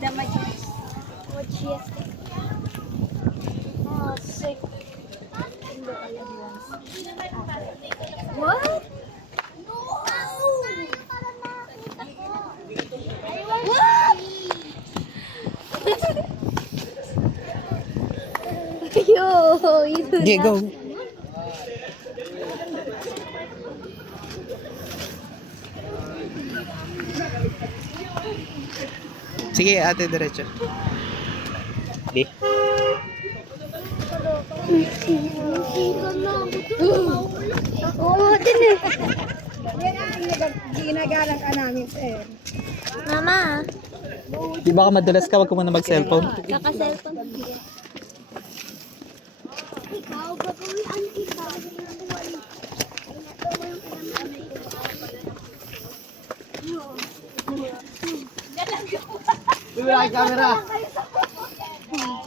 The Majestic. Majestic. Oh, sick. What? No! What? Yo, you do Okay, that. go. Sige, ate, diretso. Di. Oo, din eh. Yan ang ginagalang ka namin, sir. Mama, Di ba ka madulas ka? Wag ka muna mag-cellphone. kaka-cellphone. Ikaw, babawian kita.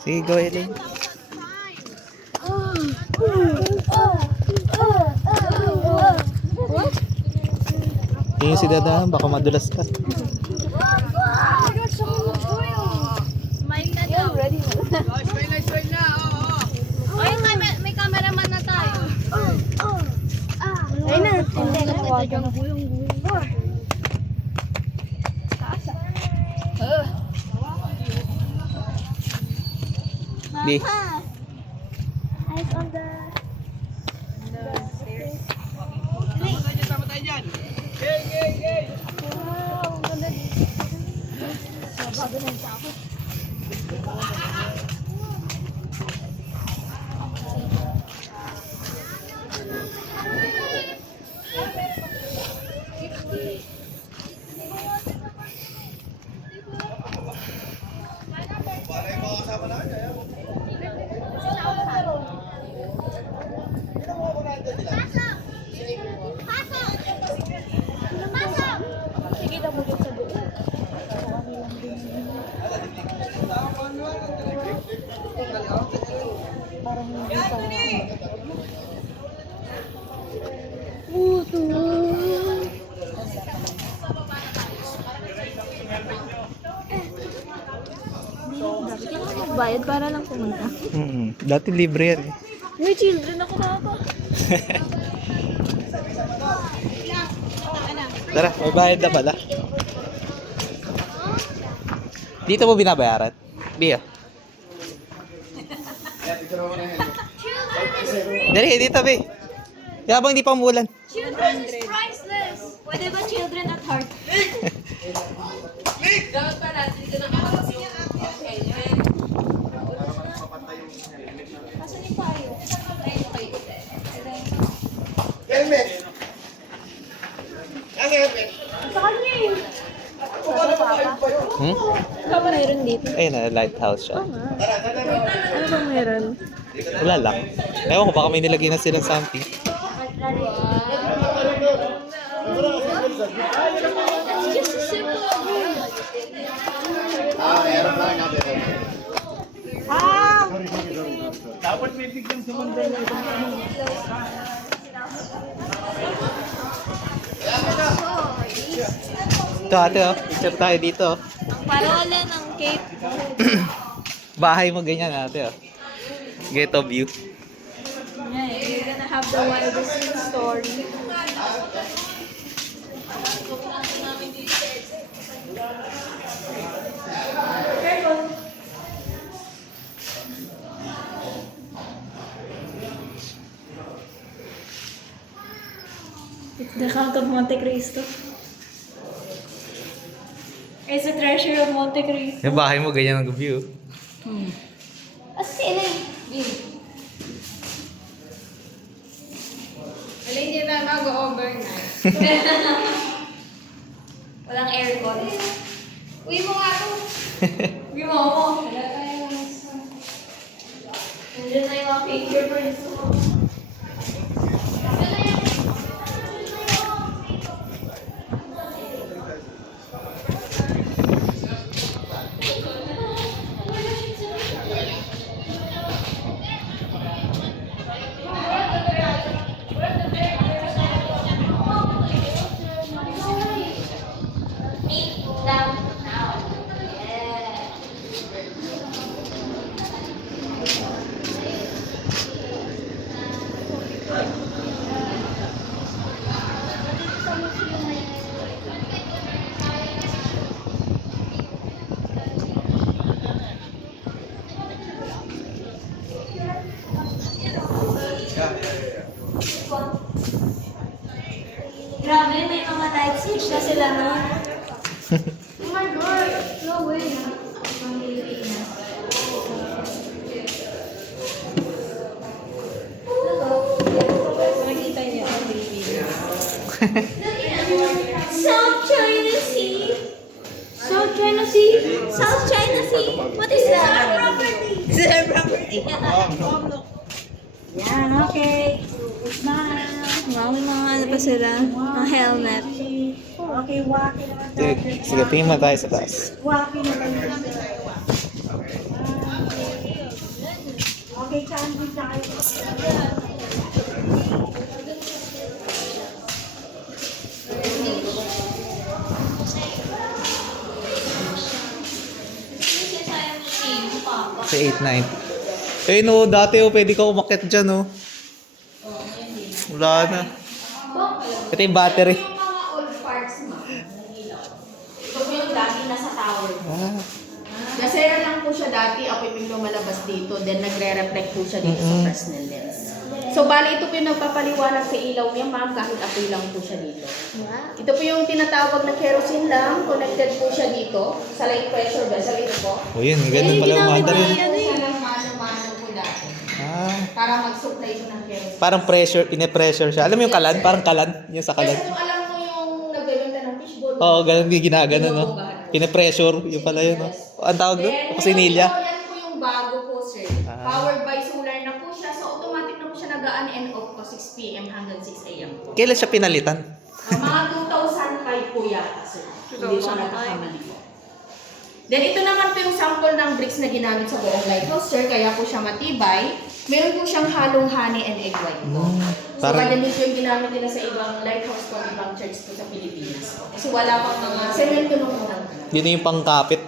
Sige, go, Elaine. Tingin si Dada, baka madulas ka. Smile na daw. Ay, may cameraman na tayo. Ay na. Hindi, ito dyan. Di. Eyes on the... Wow, ang ganda dito. Bago na siya ako. Sige na mo dyan sa doon. Parang hindi pa. Puto. Dapat ka naman magbayad para lang pumunta. Dati libre yan eh. May children ako baba. Tara, may bayad na pala. Dito mo binabayaran? Bia. Dali, dito, Bi. Habang hindi pa umulan. Children is priceless. Pwede ba children at heart? Dapat pala, dito na kapag yung... Okay, Kaso ni Payo? Helmet! Ang helmet! Sa kanya eh. Hmm? Ano ba meron dito? Ayun na, lighthouse siya. Ano bang meron? Wala lang. Ewan ko, baka may nilagay na silang something. It's just a simple room. Meron lang natin. Ito ate, oh. Picture tayo dito. Oh. Ang parola ng Cape. Bahay mo ganyan ate, oh. Ghetto view. Yeah, you're gonna have the wildest story. It's the Count of Monte Cristo. It's the treasure of Monte Cristo. Yung bahay mo ganyan ang view. As si Elaine. Alin niya na mag-overnight. Walang aircon. Uy mo nga to. Uwi mo ako. Nandiyan na yung mga fingerprints mo. na sila na. Oh my God! No way! Makikita niyo ang baby. South China Sea! South China Sea! South China Sea! What is that? Our property! This is our property! Yan, okay. Smile. May mga ano pa sila. Mga helmet. Okay, waki naman tayo. Sige, tingin mo tayo sa taas. Waki naman tayo. Okay, candy tayo. Sa 890. Eh no, dati pwede ka umakyat dyan Wala na. Ito yung battery. Yung mga old parts mo. Ito po yung dati nasa tower. Ah. Gasera lang po siya dati, ako yung lumalabas dito, then nagre-reflect po siya dito sa Fresnel lens. So, bali ito po yung nagpapaliwanag sa ilaw niya, ma'am, kahit apoy lang po siya dito. Ito po yung tinatawag na kerosene lang, connected po siya dito, sa light pressure vessel, ito po. O yun, ganun pala umanda rin. Siya ng mano-mano po dati, Ah. para mag-supply siya ng kerosene. Parang pressure, pine-pressure siya. Alam mo yung kalan? Parang kalan. Yung sa kalan. Yes, alam mo yung nagbebenta ng fishbowl. Oo, ganun yung ginagano, Pine-pressure. Yung pala yun, Ang tawag doon? Then, Kusinilya. yan po yung bago po, sir. Ah. Powered by solar na po siya. So, automatic na po siya nag-on and off po 6 p.m. hanggang 6 a.m. po. Kailan siya pinalitan? Mga 2005 po yata, sir. Hindi ko nakakamali po. Then, ito naman po yung sample ng bricks na ginamit sa buong lighthouse, sir. Kaya po siya matibay. Meron po siyang halong honey and egg white po. So, Parang- ganito yung ginamit nila sa ibang lighthouse po, ibang church po sa Pilipinas. Kasi wala pang mga semento nung unang panahon. Yun yung pangkapit.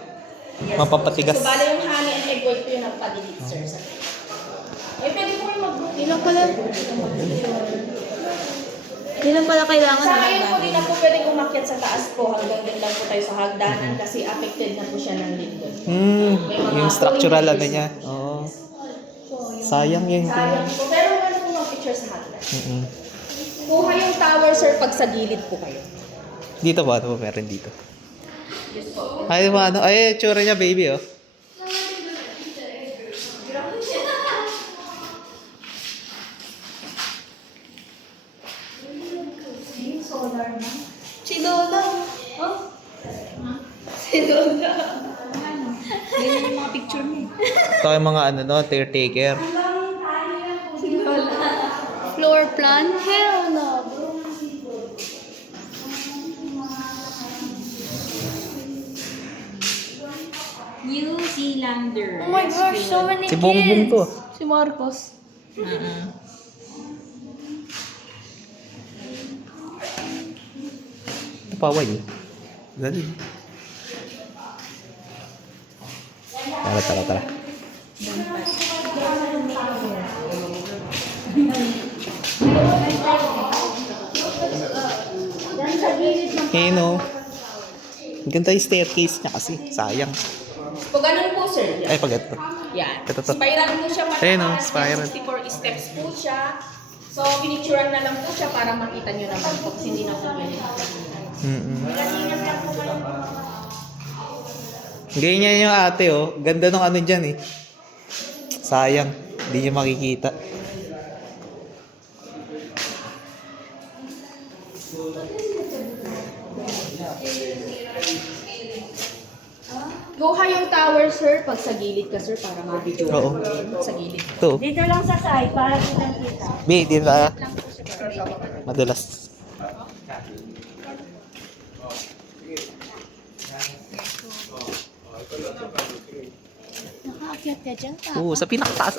Yes, Mapapatigas. So, bala yung honey and egg white po yung nagpadilit, sir. Sa pwede po yung mag-book. Ilang pala? Ilang pala kailangan Sa ngayon po, di na po pwede umakyat sa taas po. Hanggang din lang po tayo sa hagdanan kasi affected na po siya ng lindol. Yung structural ano niya. Oo. Sayang yun. Sayang po. Pero wala po mag-picture sa hagdan. Mm-mm. Kuha yung tower, sir, pag sa gilid po kayo. Dito ba? Ano ba meron dito? Yes po. Ay, ano? Ay, tsura niya, baby, Solar na. Si Lola. Oh? Si Lola. Ganyan yung mga picture niya. Ito yung mga caretaker. Si Lola. Floor plan? Hell no. New Zealander. Oh my gosh, so many Si Bongbong to. Si Marcos. Ito paway. Dali. Tara. Ang ganda yung staircase niya kasi. Sayang. Pag ganun po, sir. Ay, pag ito. Yan. Ito. Spiral po siya mataas. Ayun, spiral. 64 steps po siya. So, pinicturean na lang po siya para makita nyo naman po kasi hindi na po pwede. Ganyan yung ate, Ganda nung ano dyan, Sayang. Hindi niya makikita. Kuha yung tower, sir, pag sa gilid ka, sir, para ma-video. Oo. Sa gilid. Ito. Dito lang sa side para kita. Di ba? Madalas. Nakaakyat ka dyan ka. Oo, sa pinakataas.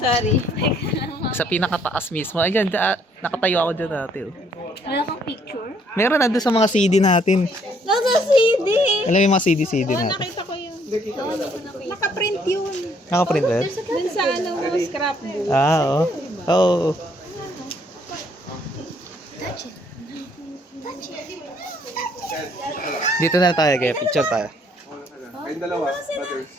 Sorry. Sa pinakataas mismo. Ayan, nakatayo ako dyan dati. Wala kang picture? Meron na doon sa mga CD natin. Nasa CD. Alam mo yung mga CD natin. Nakita ko yun. Nakaprint yun. Nakaprint ba yun? Dun sa scrapbook. Oo. Oo. Dito na tayo, kaya picture tayo. Kayong dalawa, brothers.